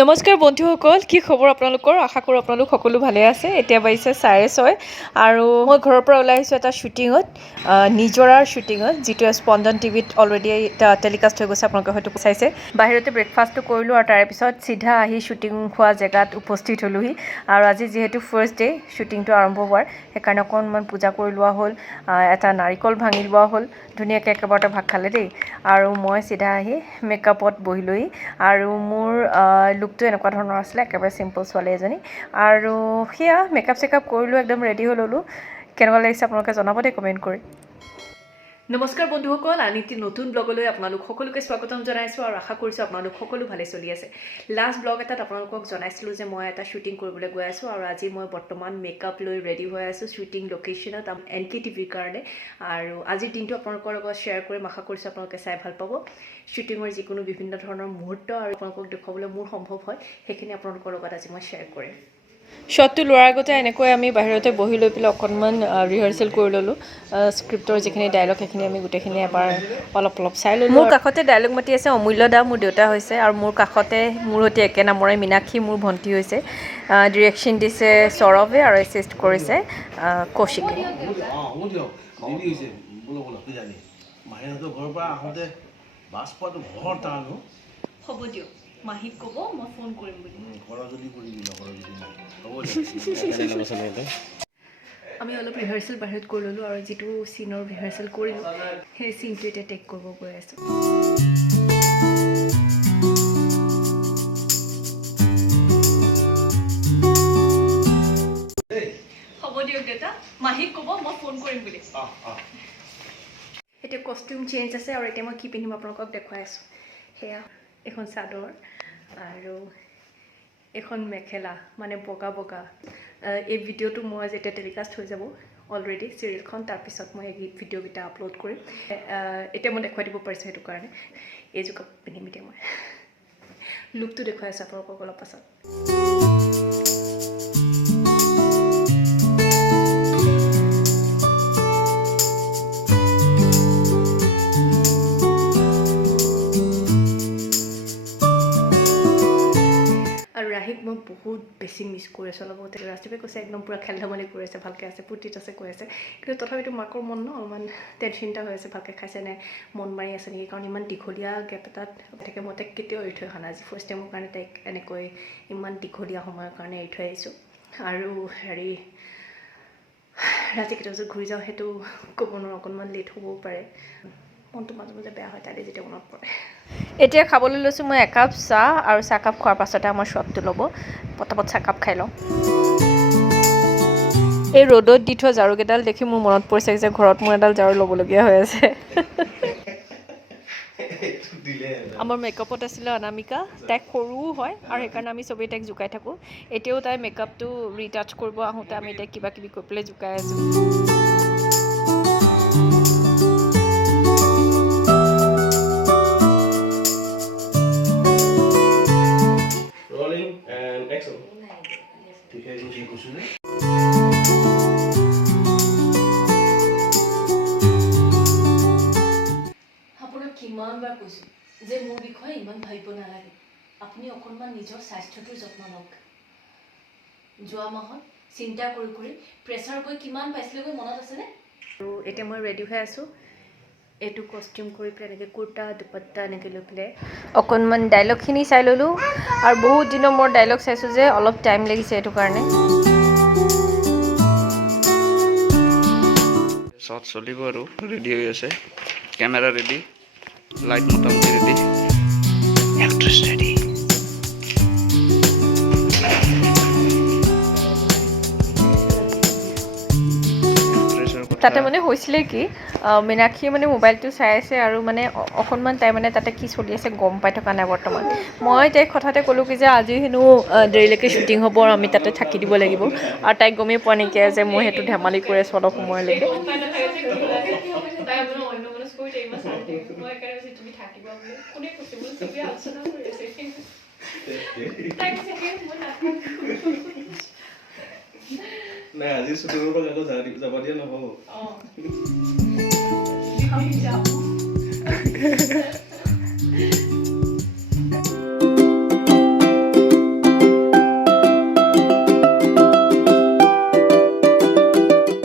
নমস্কাৰ বন্ধুসকল, কি খবৰ আপোনালোকৰ? আশা কৰোঁ আপোনালোক সকলো ভালে আছে। এতিয়া বাজিছে 6:30 আৰু মই ঘৰৰ পৰা ওলাই আহিছোঁ এটা শ্বুটিঙত, নিজৰাৰ শ্বুটিঙত, যিটো স্পন্দন টিভিত অলৰেডি টেলিকাষ্ট হৈ গৈছে, আপোনালোকে হয়তো চাইছে। বাহিৰতে ব্ৰেকফাষ্টটো কৰিলোঁ আৰু তাৰপিছত চিধা আহি শ্বুটিং হোৱা জেগাত উপস্থিত হ'লোহি। আৰু আজি যিহেতু ফাৰ্ষ্ট ডে শ্বুটিংটো আৰম্ভ হোৱাৰ, সেইকাৰণে অকণমান পূজা কৰি লোৱা হ'ল, এটা নাৰিকল ভাঙি লোৱা হ'ল, ধুনীয়াকৈ একেবাৰতে ভাগ খালে দেই। আৰু মই চিধা আহি মেকআপত বহিলোহি আৰু মোৰ লুকটো এনেকুৱা ধৰণৰ আছিলে, একেবাৰে চিম্পল ছোৱালী এজনী। আৰু সেয়া মেকআপ চেকআপ কৰিলোঁ, একদম ৰেডি হৈ ল'লোঁ। কেনেকুৱা লাগিছে আপোনালোকে জনাব দেই কমেণ্ট কৰি। নমস্কাৰ বন্ধুসকল, আন এটি নতুন ব্লগলৈ আপোনালোক সকলোকে স্বাগতম জনাইছোঁ আৰু আশা কৰিছোঁ আপোনালোক সকলো ভালে চলি আছে। লাষ্ট ব্লগ এটাত আপোনালোকক জনাইছিলোঁ যে মই এটা শ্বুটিং কৰিবলৈ গৈ আছোঁ আৰু আজি মই বৰ্তমান মেকআপ লৈ ৰেডি হৈ আছোঁ শ্বুটিং লোকেশ্যনত NK টিভিৰ কাৰণে। আৰু আজিৰ দিনটো আপোনালোকৰ লগত শ্বেয়াৰ কৰিম, আশা কৰিছোঁ আপোনালোকে চাই ভাল পাব। শ্বুটিঙৰ যিকোনো বিভিন্ন ধৰণৰ মুহূৰ্ত আৰু আপোনালোকক দেখুৱাবলৈ মোৰ সম্ভৱ হয়, সেইখিনি আপোনালোকৰ লগত আজি মই শ্বেয়াৰ কৰিম। শ্বটটো লোৱাৰ আগতে এনেকৈ আমি বাহিৰতে বহি লৈ পেলাই অকণমান ৰিহাৰ্চেল কৰি ল'লোঁ। স্ক্ৰিপ্টৰ যিখিনি ডায়লগ সেইখিনি আমি গোটেইখিনি এবাৰ অলপ চাই ল'লোঁ। মোৰ কাষতে ডায়লগ মাতি আছে অমূল্য দা, মোৰ দেউতা হৈছে, আৰু মোৰ কাষতে মোৰ সৈতে একে নামৰে মীনাক্ষী, মোৰ ভণ্টি হৈছে। ডিৰেকশ্যন দিছে সৌৰভে আৰু এছিষ্ট কৰিছে কৌশিকে। হ'ব দিয়ক, মাহীক ক'ব মই ফোন কৰিম বুলি। আমি অলপ ৰিহাৰ্চেল বাহিৰত কৰি ল'লোঁ আৰু যিটো চিনৰ ৰিহাৰ্চেল কৰিলোঁ সেই চিনটো এতিয়া টেক কৰিব গৈ আছোঁ। হ'ব দিয়ক দেউতা, মাহীক ক'ব মই ফোন কৰিম বুলি। এতিয়া কষ্টিউম চেঞ্জ আছে আৰু এতিয়া মই কি পিন্ধিম আপোনালোকক দেখুৱাই আছোঁ। সেয়া এখন চাদৰ আৰু এখন মেখেলা, মানে বগা বগা। এই ভিডিঅ'টো মই যেতিয়া টেলিকাষ্ট হৈ যাব অলৰেডি চিৰিয়েলখন, তাৰপিছত মই এই ভিডিঅ'কেইটা আপলোড কৰিম। এতিয়া মই দেখুৱাই দিব পাৰিছোঁ, সেইটো কাৰণে এইযোৰ কাপোৰ পিন্ধিম এতিয়া মই। লুকটো দেখুৱাই আছোঁ আপোনালোকক অলপ পাছত। আৰু ৰাহিক মই বহুত বেছি মিছ কৰি আছোঁ। অলপ ৰাস্তাৱে কৈছে একদম পূৰা খেল ধেমালি কৰি আছে, ভালকৈ আছে, ফূৰ্তিত আছে, কৈ আছে। কিন্তু তথাপিতো মাকৰ মন ন, অলপমান টেনশ্যনটা হৈ আছে, ভালকৈ খাইছে নে, মন মাৰি আছে নেকি, কাৰণ ইমান দীঘলীয়া গেপ এটাত থাকে। মই তাইক কেতিয়াও এৰি থৈ অহা নাই, আজি ফাৰ্ষ্ট টাইমৰ কাৰণে তাইক এনেকৈ ইমান দীঘলীয়া সময়ৰ কাৰণে এৰি থৈ আহিছোঁ। আৰু ৰাতি কেতিয়া বজাত ঘূৰি যাওঁ সেইটো ক'ব নোৱাৰোঁ, অকণমান লেট হ'বও পাৰে। মনটো মাজে মাজে বেয়া হয় তাইলৈ যেতিয়া মনত পৰে। এতিয়া খাবলৈ লৈছোঁ মই একাপ চাহ, আৰু চাহকাপ খোৱাৰ পাছতে আমাৰ শ্বটটো ল'ব। পটাপট চাহকাপ খাই লওঁ। এই ৰ'দত দি থোৱা ঝাৰুকেইডাল দেখি মোৰ মনত পৰিছে যে ঘৰত মোৰ এডাল ঝাৰু ল'বলগীয়া হৈ আছে। আমাৰ মেকআপত আছিলে অনামিকা, তাই সৰুও হয় আৰু সেইকাৰণে আমি চবেই তাইক জোকাই থাকোঁ। এতিয়াও তাই মেকআপটো ৰিটাচ কৰিব আহোঁতে আমি তাইক কিবা কিবি কৰি পেলাই জোকাই আছোঁ। আপোনাক কিমানবাৰ কৈছোঁ যে মোৰ বিষয়ে ইমান ভাবিব নালাগে, আপুনি অকণমান নিজৰ স্বাস্থ্যটোৰ যত্ন লওক। যোৱা মাহত চিন্তা কৰি কৰি প্ৰেছাৰ গৈ কিমান পাইছিলেগৈ মনত আছেনে? আৰু এতিয়া মই ৰেডি হৈ আছোঁ। এইটো কষ্টিউম কৰি পেলাই এনেকৈ কুৰ্তা দুপট্টা এনেকৈ লৈ পেলাই অকণমান ডাইলগখিনি চাই ল'লোঁ। আৰু বহুত দিনৰ মই ডাইলগ চাইছোঁ যে অলপ টাইম লাগিছে এইটো কাৰণে। শ্বট চলিব আৰু ৰেডি হৈ আছে, কেমেৰা ৰেডি, লাইট মোটামুটি ৰেডি, এক্ট্ৰেছ ৰেডি। তাতে মানে হৈছিলে কি, মীনাক্ষীয়ে মানে মোবাইলটো চাই আছে আৰু মানে অকণমান তাই মানে তাতে কি চলি আছে গম পাই থকা নাই বৰ্তমান। মই তাইক কথাতে ক'লোঁ কি যে আজি হেনো দেৰিলৈকে শ্বুটিং হ'ব আৰু আমি তাতে থাকি দিব লাগিব। আৰু তাইক গমেই পোৱা নাইকিয়া যে মই সেইটো ধেমালি কৰি আছোঁ অলপ সময়লৈকে। নাই আজি শ্বুটিঙৰ পৰা যাব দিয়া নহ'ব।